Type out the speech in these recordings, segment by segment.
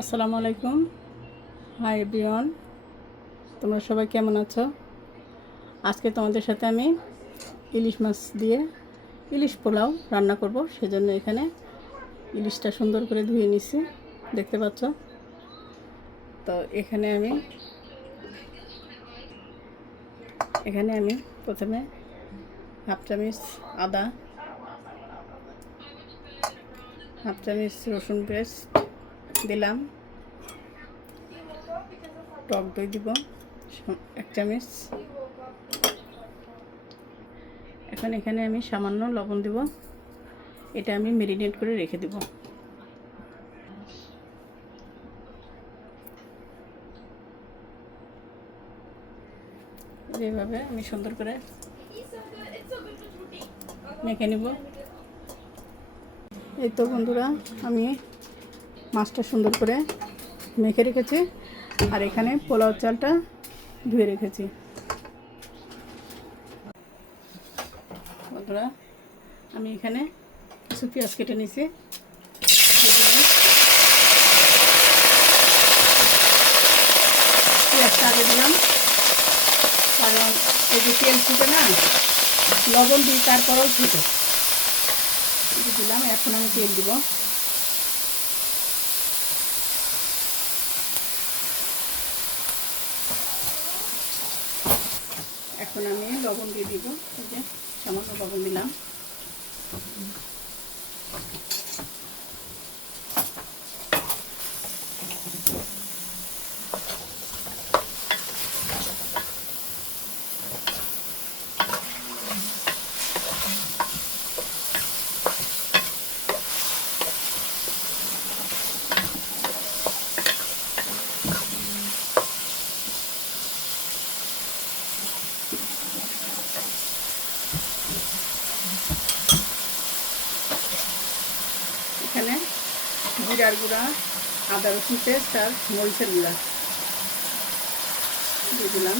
আসসালামু আলাইকুম। Hi everyone, তোমরা সবাই কেমন আছো? আজকে তোমাদের সাথে আমি ইলিশ মাছ দিয়ে ইলিশ পোলাও রান্না করব। সেজন্য এখানে ইলিশটা সুন্দর করে ধুয়ে নিছি, দেখতে পাচ্ছ। তো এখানে আমি প্রথমে হাফ চামচ আদা, হাফ চামচ রসুন পেস্ট দিলাম, টক দই দিব 1 চামচ। এখন এখানে আমি সামান্য লবণ দিব, এটা আমি ম্যারিনেট করে রেখে দিব। যেভাবে আমি সুন্দর করে মেখে নিব। এই তো বন্ধুরা, আমি মাছটা সুন্দর করে মেখে রেখেছি, আর এখানে পোলাও চালটা ধুয়ে রেখেছি। বন্ধুরা, আমি এখানে কিছু পেঁয়াজ কেটে নিয়েছি, পেঁয়াজটা আগে দিলাম, কারণ এই যে তেল ফুটে না, লবণ দিই তারপরেও ফুটে দিলাম। এখন আমি তেল দিব। এখন আমি লবণ দিয়ে দিব, এই যে সামান্য লবণ দিলাম। এখানে জিরার গুঁড়া, আদা রসুন পেস্ট আর মরিচের গুঁড়া দিয়ে দিলাম।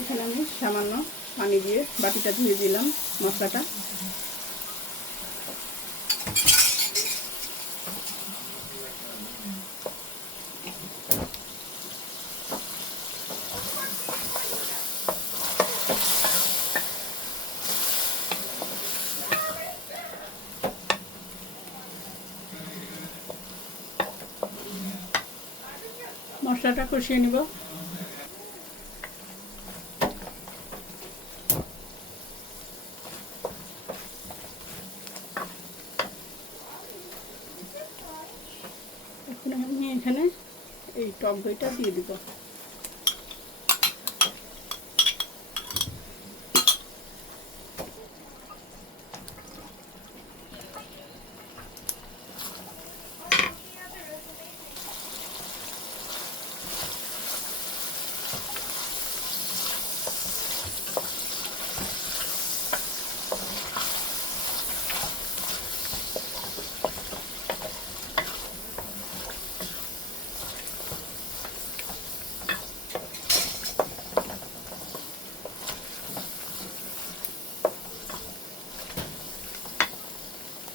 এখানে আমি সামান্য পানি দিয়ে বাটিটা ধুয়ে দিলাম মশলাটা। মশলাটা কষিয়ে নিব। এখন আমি এখানে এই টক দইটা দিয়ে দিব।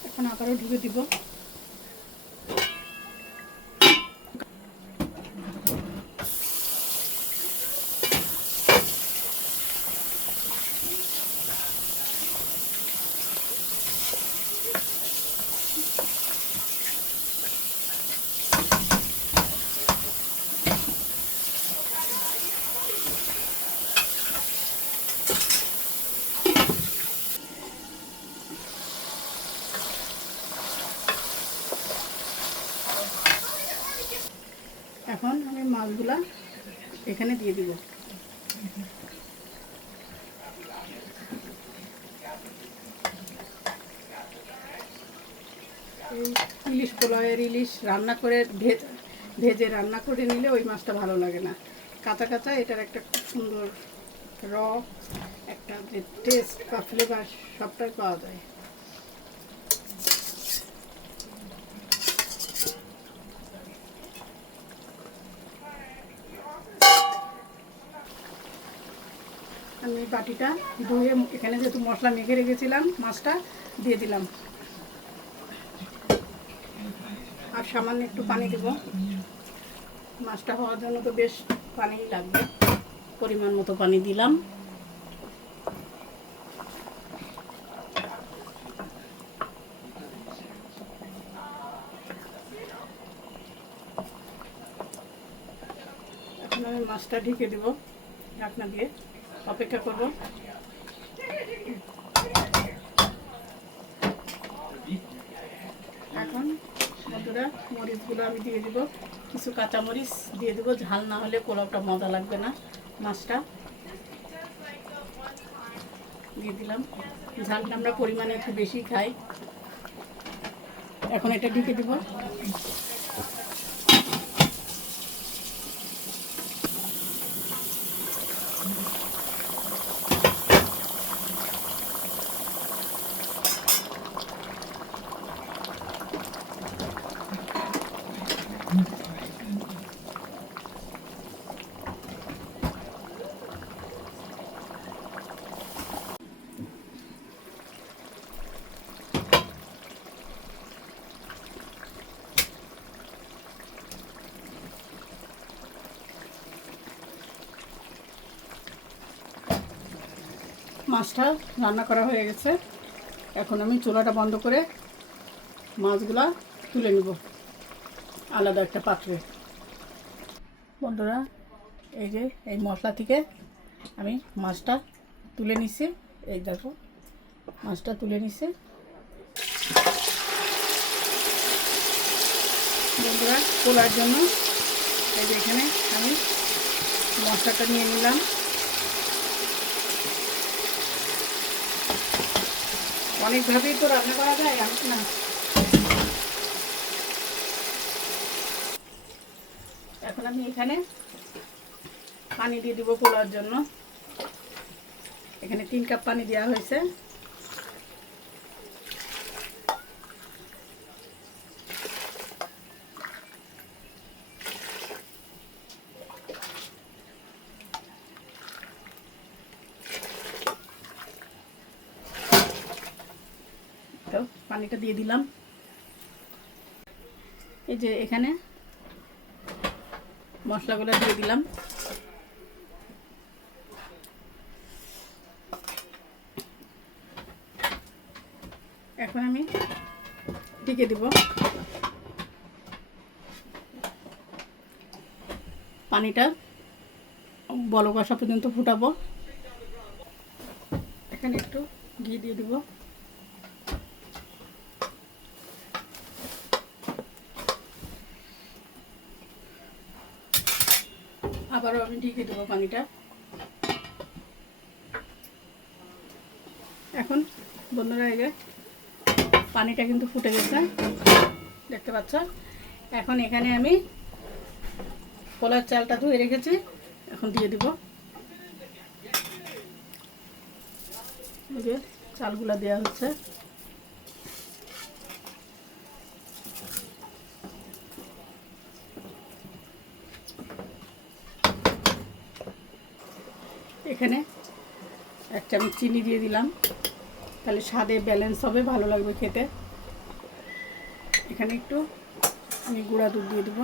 এখন আবারও ঢুকে দিব। এখন আমি মাছগুলা এখানে দিয়ে দিব। এই ইলিশ পোলাওয়ের ইলিশ রান্না করে ভেজে রান্না করে নিলে ওই মাছটা ভালো লাগে না, কাঁচা কাঁচা। এটার একটা খুব সুন্দর রক একটা যে টেস্ট বা ফ্লেভার সবটাই পাওয়া যায়। আমি বাটিটা ধুয়ে এখানে যেহেতু মশলা মেখে রেখেছিলাম মাছটা দিয়ে দিলাম। আর সামান্য একটু পানি দেব, মাছটা হওয়ার জন্য তো বেশ পানি লাগবে, পরিমাণ মতো পানি দিলাম। এখন আমি মাছটা ঢেকে দেব, ঢাকনা দিয়ে অপেক্ষা করব। এখন বন্ধুরা মরিচগুলো আমি দিয়ে দেব, কিছু কাঁচা মরিচ দিয়ে দেবো, ঝাল না হলে পোলাওটা মজা লাগবে না। মাছটা দিয়ে দিলাম, ঝালটা আমরা পরিমাণে একটু বেশি খাই। এখন এটা ঢেকে দেব। মাছটা রান্না করা হয়ে গেছে। এখন আমি চুলাটা বন্ধ করে মাছগুলা তুলে নেব আলাদা একটা পাত্রে। বন্ধুরা এই যে এই মশলা থেকে আমি মাছটা তুলে নিছি, এই দেখো মাছটা তুলে নিছি। বন্ধুরা পোলার জন্য এই যে এখানে আমি মশলাটা নিয়ে নিলাম। অনেকভাবেই তো রান্না করা যায়, আমি না এখন আমি এখানে পানি দিয়ে দিব পোলার জন্য। এখানে 3 কাপ পানি দেওয়া হয়েছে। তো পানিটা দিয়ে দিলাম। এই যে এখানে মশলাগুলো দিয়ে দিলাম। এখন আমি ঢেকে দিব, পানিটা বলক আসা পর্যন্ত ফুটাবো। এখানে একটু ঘি দিয়ে দিব। আবারও আমি ঢেকে দেবো পানিটা। এখন বন্ধুরা এই যে পানিটা কিন্তু ফুটে গেছে, দেখতে পাচ্ছ। এখন এখানে আমি পোলার চালটা ধুয়ে রেখেছি, এখন দিয়ে দিব। এই যে চালগুলা দেওয়া হচ্ছে। এখানে 1 চামচ চিনি দিয়ে দিলাম, তাহলে স্বাদে ব্যালেন্স হবে, ভালো লাগবে খেতে। এখানে একটু আমি গুঁড়া দুধ দিয়ে দেব।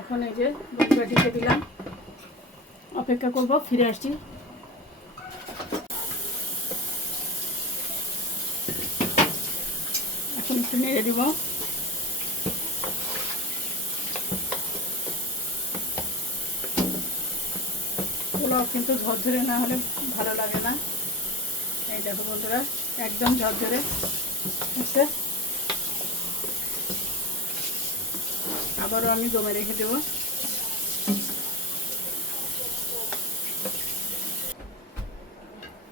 এখন এই যে দুধটা ঢেকে দিলাম, অপেক্ষা করব, ফিরে আসছি। এখন একটু নেড়ে দিব। পোলাও কিন্তু ঝরঝরে না হলে ভালো লাগে না। এই দেখো বন্ধুরা একদম ঝরঝরে হচ্ছে। আবারও আমি দমে রেখে দেব।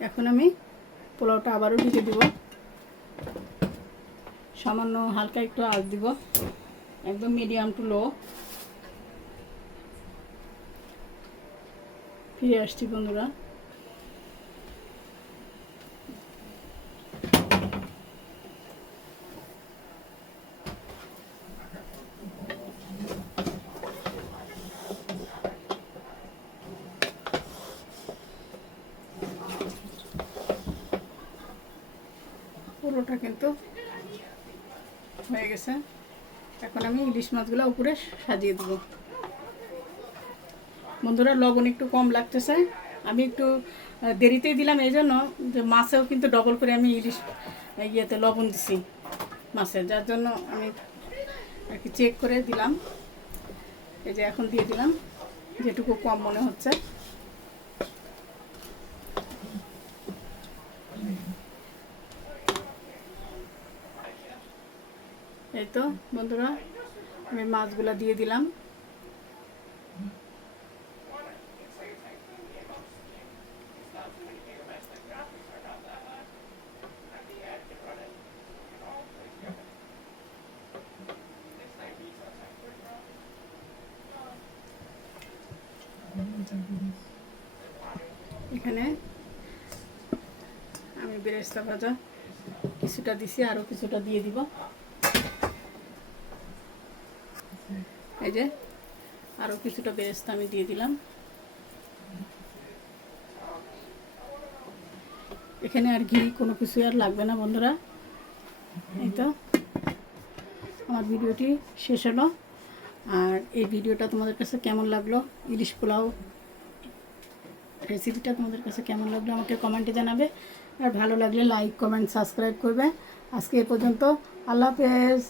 এখন আমি পোলাওটা আবারও ঢেকে দেব, সামান্য হালকা একটু আঁচ দিব, একদম মিডিয়াম টু লো। ফিরে আসছি বন্ধুরা। পুরোটা কিন্তু হয়ে গেছে। এখন আমি ইলিশ মাছগুলো উপরে সাজিয়ে দেবো। বন্ধুরা, লবণ একটু কম লাগতেছে, আমি একটু দেরিতেই দিলাম, এই জন্য যে মাছেও কিন্তু ডবল করে আমি ইলিশ ইয়েতে লবণ দিছি মাছে, যার জন্য আমি আর কি চেক করে দিলাম। এই যে এখন দিয়ে দিলাম যেটুকু কম মনে হচ্ছে। এই তো বন্ধুরা, আমি মাছগুলো দিয়ে দিলাম। এখানে আমি বেরেস্তা ভাজা কিছুটা দিছি, আরও কিছুটা দিয়ে দিব। এই যে আরও কিছুটা বেরেস্তা আমি দিয়ে দিলাম। এখানে আর ঘি কোনো কিছু আর লাগবে না বন্ধুরা। এই তো আমার ভিডিওটি শেষ হলো। আর এই ভিডিওটা তোমাদের কাছে কেমন লাগলো, ইলিশ পোলাও রেসিপিটা তোমাদের কাছে কেমন লাগলো আমাকে কমেন্টে জানাবে। আর ভালো লাগলে লাইক, কমেন্ট, সাবস্ক্রাইব করবে। আজকে এ পর্যন্ত। আল্লাহ হাফেজ।